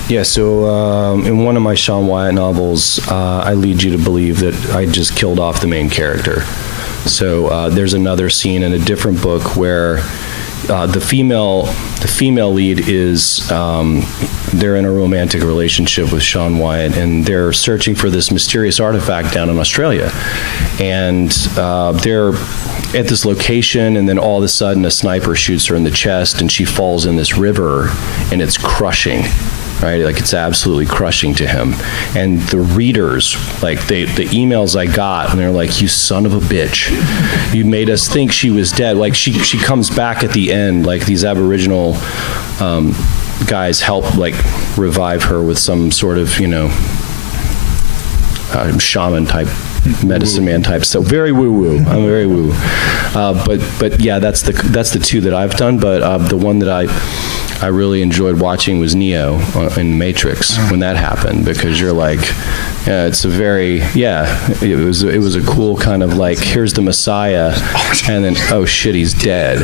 Yeah, so in one of my Sean Wyatt novels, I lead you to believe that I just killed off the main character. So there's another scene in a different book where the female lead is they're in a romantic relationship with Sean Wyatt, and they're searching for this mysterious artifact down in Australia, and they're at this location, and then all of a sudden a sniper shoots her in the chest, and she falls in this river, and it's crushing. Right, like it's absolutely crushing to him, and the readers, like the emails I got, and they're like, "You son of a bitch, you made us think she was dead." Like she comes back at the end, like these Aboriginal guys help like revive her with some sort of shaman type. Medicine man type, so very woo-woo. I'm very woo. But yeah, that's the 2 that I've done. But the one that I really enjoyed watching was Neo in Matrix when that happened, because you're like, yeah, it's a very, it was a cool kind of like, here's the Messiah, and then, oh shit, he's dead.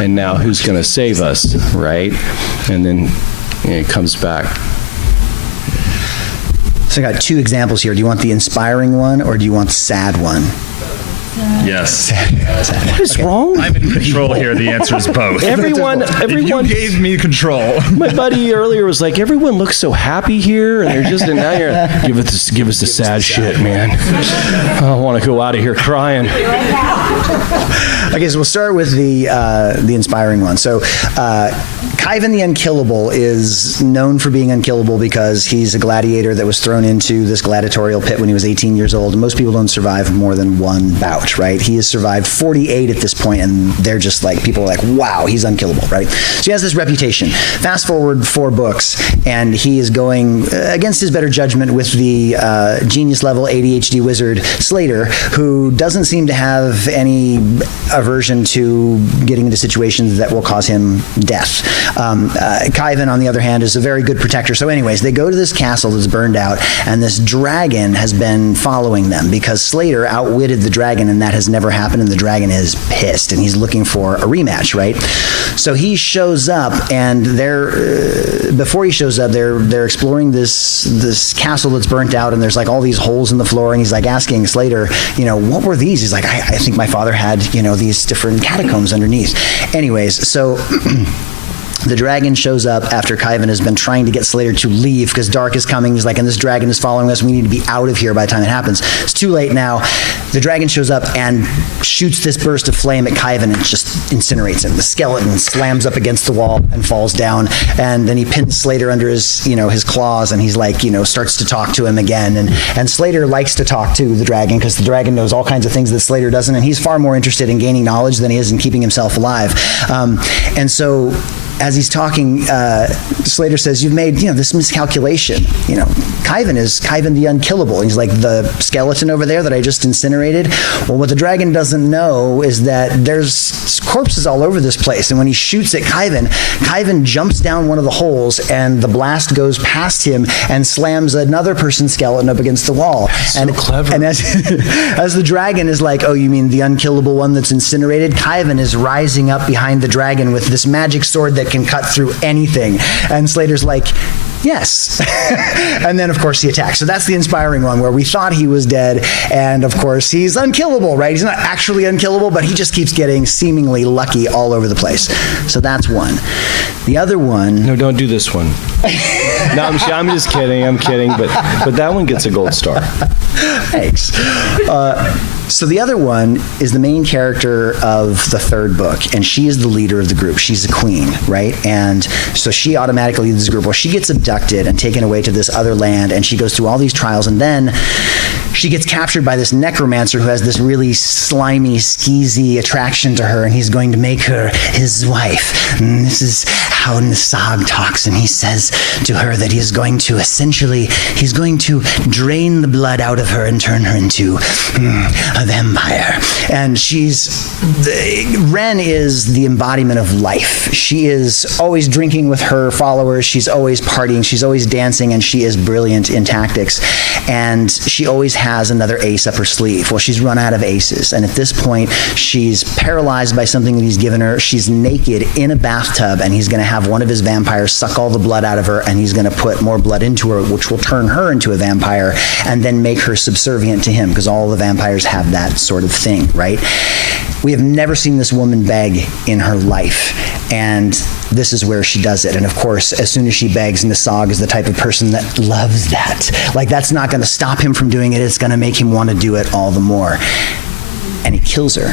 And now who's going to save us, right? And then it comes back. So I got two examples here. Do you want the inspiring one or do you want the sad one? Yes. What is wrong? I'm in control here. The answer is both. Everyone You gave me control. My buddy earlier was like, everyone looks so happy here, and they're just, and now you're, give us the sad shit, man. I don't want to go out of here crying. Okay, so we'll start with the inspiring one. So, Khyven the Unkillable is known for being unkillable because he's a gladiator that was thrown into this gladiatorial pit when he was 18 years old. Most people don't survive more than one bout, right? He has survived 48 at this point, and they're just like, people are like, wow, he's unkillable, right? So he has this reputation. Fast forward 4 books, and he is going against his better judgment with the genius level ADHD wizard Slater, who doesn't seem to have any aversion to getting into situations that will cause him death. Khyven, on the other hand, is a very good protector. So anyways, they go to this castle that's burned out, and this dragon has been following them because Slater outwitted the dragon, and that has never happened, and the dragon is pissed, and he's looking for a rematch, right? So he shows up, and before he shows up, they're exploring this castle that's burnt out, and there's like all these holes in the floor, and he's like asking Slater, what were these? He's like, I think my father had, these different catacombs underneath. Anyways, so the dragon shows up after Khyven has been trying to get Slater to leave because dark is coming. He's like, and this dragon is following us. We need to be out of here by the time it happens. It's too late now. The dragon shows up and shoots this burst of flame at Khyven and just incinerates him. The skeleton slams up against the wall and falls down. And then he pins Slater under his, his claws, and he's like, starts to talk to him again. And Slater likes to talk to the dragon because the dragon knows all kinds of things that Slater doesn't, and he's far more interested in gaining knowledge than he is in keeping himself alive. And so, as he's talking, Slater says, you've made, this miscalculation. Khyven is Khyven the Unkillable. He's like, the skeleton over there that I just incinerated. Well, what the dragon doesn't know is that there's corpses all over this place. And when he shoots at Khyven jumps down one of the holes, and the blast goes past him and slams another person's skeleton up against the wall. So clever. And as the dragon is like, oh, you mean the unkillable one that's incinerated? Khyven is rising up behind the dragon with this magic sword that can cut through anything. And Slater's like, yes. And then, of course, he attacks. So that's the inspiring one, where we thought he was dead, and, of course, he's unkillable, right? He's not actually unkillable, but he just keeps getting seemingly lucky all over the place. So that's one. The other one... No, don't do this one. No, I'm just kidding. I'm kidding. But that one gets a gold star. Thanks. So the other one is the main character of the 3rd book, and she is the leader of the group. She's a queen, right? And so she automatically leads the group. Well, she gets abducted and taken away to this other land, and she goes through all these trials, and then she gets captured by this necromancer who has this really slimy, skeezy attraction to her, and he's going to make her his wife. And this is how Nasag talks, and he says to her that he's going to drain the blood out of her and turn her into a vampire. And Ren is the embodiment of life. She is always drinking with her followers. She's always partying. She's always dancing, and she is brilliant in tactics. And she always has another ace up her sleeve. Well, she's run out of aces. And at this point, she's paralyzed by something that he's given her. She's naked in a bathtub, and he's going to have one of his vampires suck all the blood out of her, and he's going to put more blood into her, which will turn her into a vampire and then make her subservient to him, because all the vampires have that sort of thing, right? We have never seen this woman beg in her life, and this is where she does it. And of course, as soon as she begs, Nasag is the type of person that loves that. Like, that's not going to stop him from doing it. It's going to make him want to do it all the more. And he kills her.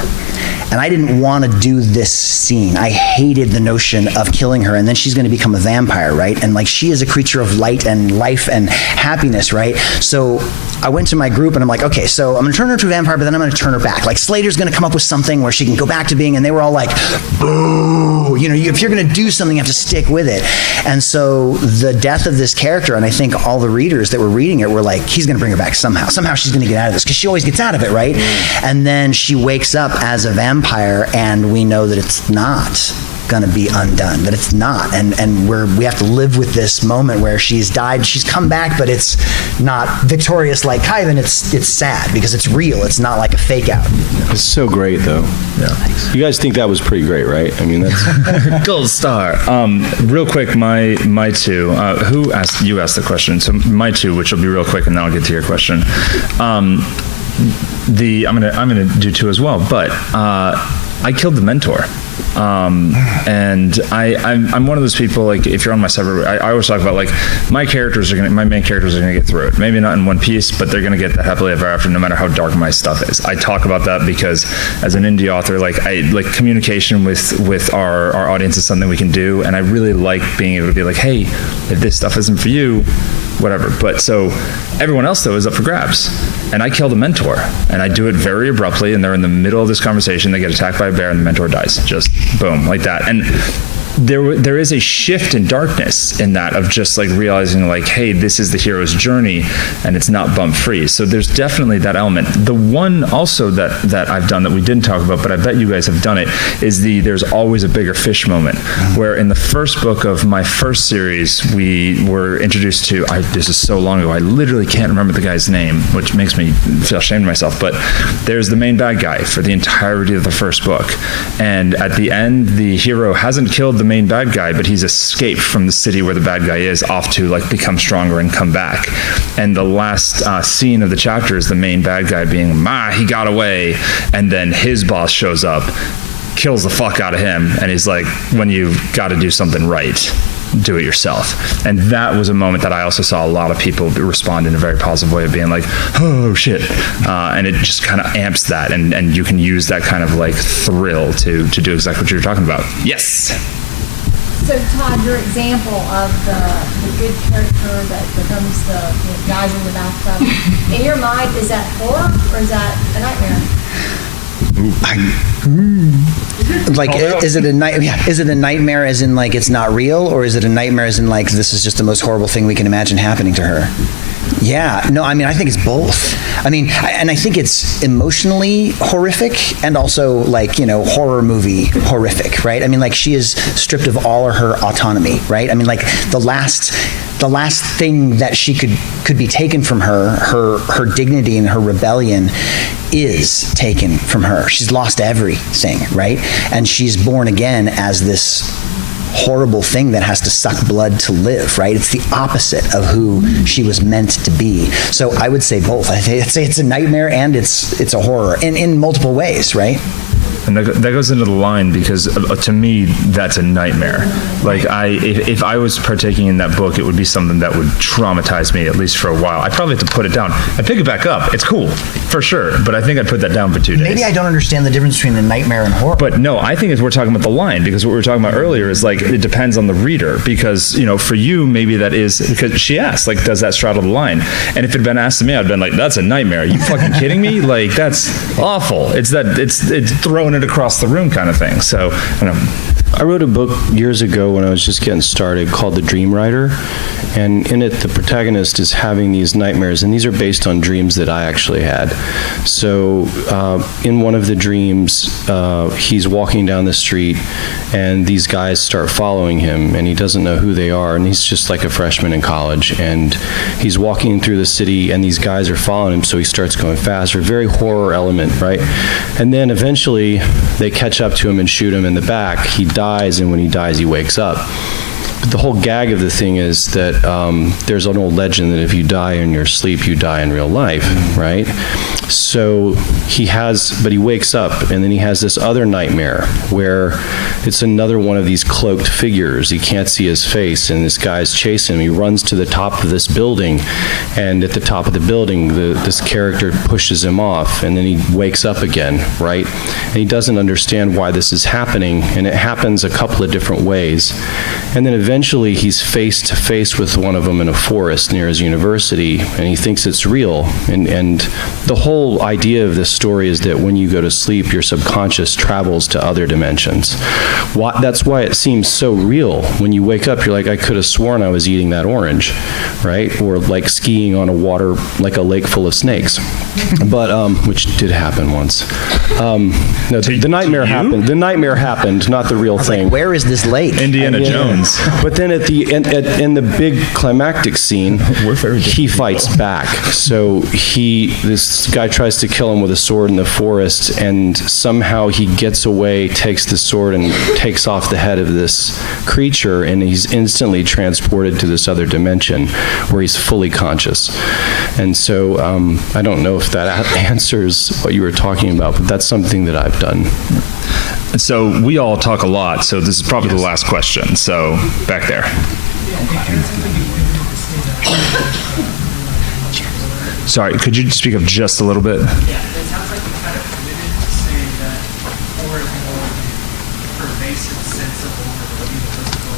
And I didn't want to do this scene. I hated the notion of killing her, and then she's going to become a vampire, right? And like, she is a creature of light and life and happiness, right? So I went to my group and I'm like, okay, so I'm going to turn her into a vampire, but then I'm going to turn her back. Like, Slater's going to come up with something where she can go back to being, and they were all like, boo, if you're going to do something, you have to stick with it. And so the death of this character, and I think all the readers that were reading it were like, he's going to bring her back somehow. Somehow she's going to get out of this, because she always gets out of it, right? And then she wakes up as a vampire, and we know that it's not gonna be undone, that it's not, and we have to live with this moment where she's died, she's come back, but it's not victorious like Khyven. It's sad because it's real. It's not like a fake out. It's so great, though. Yeah. You guys think that was pretty great, right? I mean, that's Gold star. Real quick, my two. Who asked? You asked the question. So my two, which will be real quick, and then I'll get to your question. I'm gonna do two as well, but I killed the mentor. And I'm one of those people, like, if you're on my server, I always talk about, like, my main characters are gonna get through it. Maybe not in one piece, but they're gonna get the happily ever after, no matter how dark my stuff is. I talk about that because as an indie author, like, communication with our audience is something we can do, and I really like being able to be like, hey, if this stuff isn't for you, whatever. But so everyone else, though, is up for grabs. And I kill the mentor, and I do it very abruptly, and they're in the middle of this conversation, they get attacked by a bear, and the mentor dies. Just boom, like that. And there is a shift in darkness in that, of just like realizing, like, hey, this is the hero's journey and it's not bump free. So there's definitely that element. The one also that I've done that we didn't talk about, but I bet you guys have done it, is there's always a bigger fish moment, where in the first book of my first series, we were introduced to, this is so long ago, I literally can't remember the guy's name, which makes me feel ashamed of myself, but there's the main bad guy for the entirety of the first book. And at the end, the hero hasn't killed the main bad guy, but he's escaped from the city where the bad guy is, off to like become stronger and come back. And the last scene of the chapter is the main bad guy being, he got away, and then his boss shows up, kills the fuck out of him, and he's like, when you got to do something right, do it yourself. And that was a moment that I also saw a lot of people respond in a very positive way, of being like, oh shit, and it just kind of amps that, and you can use that kind of like thrill to do exactly what you're talking about. Yes. So Todd, your example of the good character that becomes the guys in the bathtub, in your mind, is that horror or is that a nightmare? Like, is it a is it a nightmare as in like it's not real, or is it a nightmare as in like this is just the most horrible thing we can imagine happening to her? Yeah, no, I mean, I think it's both. I mean, and I think it's emotionally horrific and also like, horror movie horrific, right? I mean, like, she is stripped of all of her autonomy, right? I mean, like, the last thing that she could be taken from her dignity and her rebellion is taken from her. She's lost everything, right? And she's born again as this horrible thing that has to suck blood to live, right? It's the opposite of who she was meant to be. So I would say both. I'd say it's a nightmare and it's a horror in multiple ways, right? And that goes into the line, because to me, that's a nightmare. Like, if I was partaking in that book, it would be something that would traumatize me, at least for a while. I'd probably have to put it down. I'd pick it back up. It's cool, for sure. But I think I'd put that down for 2 days. Maybe I don't understand the difference between the nightmare and horror. But no, I think we're talking about the line, because what we were talking about earlier is like, it depends on the reader. Because, for you, maybe that is, because she asked, like, does that straddle the line? And if it had been asked to me, I'd been like, that's a nightmare. Are you fucking kidding me? Like, that's awful. It's throwing it across the room kind of thing. So, I don't know. I wrote a book years ago when I was just getting started called The Dream Writer, and in it the protagonist is having these nightmares, and these are based on dreams that I actually had. So in one of the dreams, he's walking down the street and these guys start following him, and he doesn't know who they are, and he's just like a freshman in college, and he's walking through the city and these guys are following him, so he starts going faster. Very horror element, right? And then eventually they catch up to him and shoot him in the back. He dies, and when he dies, he wakes up. But the whole gag of the thing is that there's an old legend that if you die in your sleep, you die in real life, right? So he wakes up, and then he has this other nightmare where it's another one of these cloaked figures. He can't see his face, and this guy's chasing him. He runs to the top of this building, and at the top of the building, this character pushes him off, and then he wakes up again, right? And he doesn't understand why this is happening, and it happens a couple of different ways. And then eventually eventually he's face to face with one of them in a forest near his university, and he thinks it's real. And the whole idea of this story is that when you go to sleep, your subconscious travels to other dimensions. That's why it seems so real. When you wake up, you're like, I could have sworn I was eating that orange, right? Or like skiing on a water, like a lake full of snakes. But, which did happen once. No, the nightmare happened. The nightmare happened, not the real thing. Like, where is this lake? Indiana Jones. But then at the end, in the big climactic scene, he fights back. So this guy tries to kill him with a sword in the forest, and somehow he gets away, takes the sword, and takes off the head of this creature, and he's instantly transported to this other dimension where he's fully conscious. And so I don't know if that answers what you were talking about, but that's something that I've done. So we all talk a lot, so this is probably the last question. So back there. Sorry, could you speak up just a little bit? Yeah, it sounds like you're kind of committed to saying that horror is more of a pervasive sense of vulnerability that doesn't go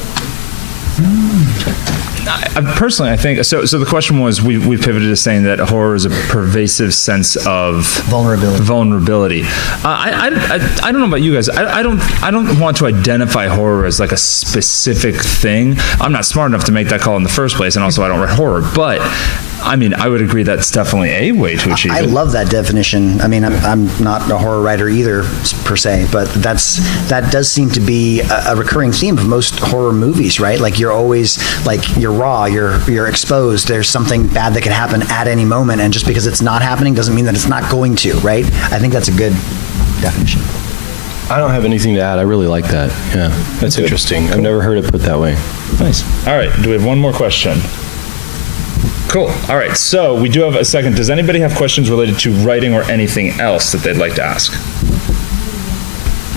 away. Personally, I think so. The question was, we pivoted to saying that horror is a pervasive sense of vulnerability. I don't know about you guys. I don't want to identify horror as like a specific thing. I'm not smart enough to make that call in the first place, and also I don't write horror. But I mean, I would agree that's definitely a way to achieve it. I love that definition. I mean, I'm not a horror writer either, per se, but that does seem to be a recurring theme of most horror movies, right? Like you're always, like, you're raw, you're exposed, there's something bad that could happen at any moment, and just because it's not happening doesn't mean that it's not going to, right? I think that's a good definition. I don't have anything to add. I really like that. Yeah, that's interesting. I've never heard it put that way. Nice. All right, do we have one more question? Cool. All right, so we do have a second. Does anybody have questions related to writing or anything else that they'd like to ask?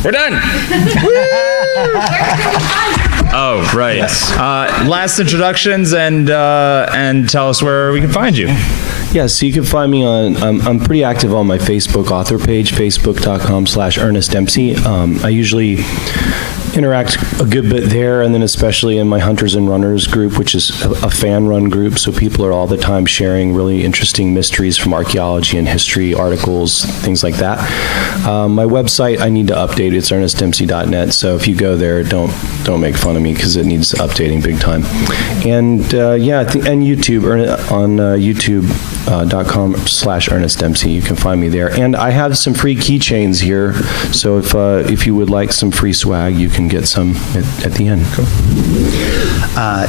We're done. Oh, right. Yes. Last introductions and tell us where we can find you. Yeah, so you can find me on, I'm pretty active on my Facebook author page, facebook.com/Ernest Dempsey. I usually interact a good bit there, and then especially in my Hunters and Runners group, which is a fan-run group, so people are all the time sharing really interesting mysteries from archaeology and history, articles, things like that. My website, I need to update. It's ernestdempsey.net, so if you go there, don't make fun of me because it needs updating big time. And yeah, and YouTube, on youtube.com/Ernest Dempsey, you can find me there. And I have some free keychains here, so if you would like some free swag, you can get some at the end. Cool.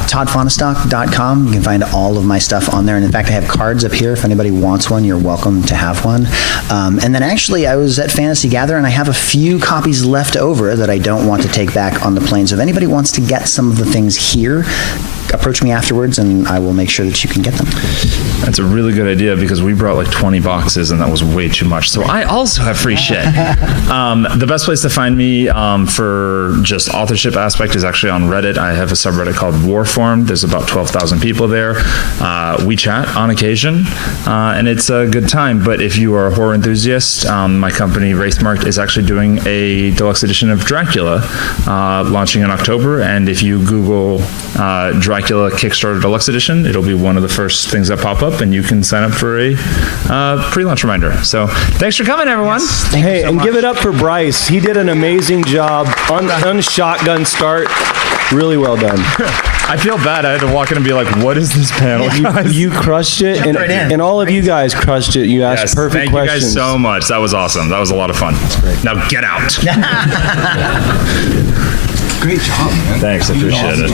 ToddFonestock.com. You can find all of my stuff on there. And in fact, I have cards up here. If anybody wants one, you're welcome to have one. And then actually, I was at Fantasy Gather, and I have a few copies left over that I don't want to take back on the plane. So if anybody wants to get some of the things here, approach me afterwards, and I will make sure that you can get them. That's a really good idea, because we brought like 20 boxes, and that was way too much. So I also have free shit. The best place to find me for just authorship aspect is actually on Reddit. I have a subreddit called Warformed. There's about 12,000 people there. We chat on occasion, and it's a good time. But if you are a horror enthusiast, my company, Wraithmark, is actually doing a deluxe edition of Dracula, launching in October. And if you Google Dracula Kickstarter Deluxe Edition, it'll be one of the first things that pop up, and you can sign up for a pre-launch reminder. So thanks for coming, everyone. Yes, Hey, and give it up for Bryce. He did an amazing job on shotgun start. Really well done. I feel bad. I had to walk in and be like, what is this panel, guys? You crushed it, and all of you guys crushed it. You asked perfect questions. Thank you guys so much. That was awesome. That was a lot of fun. That's great. Now get out. Great job, man. Thanks. I appreciate it.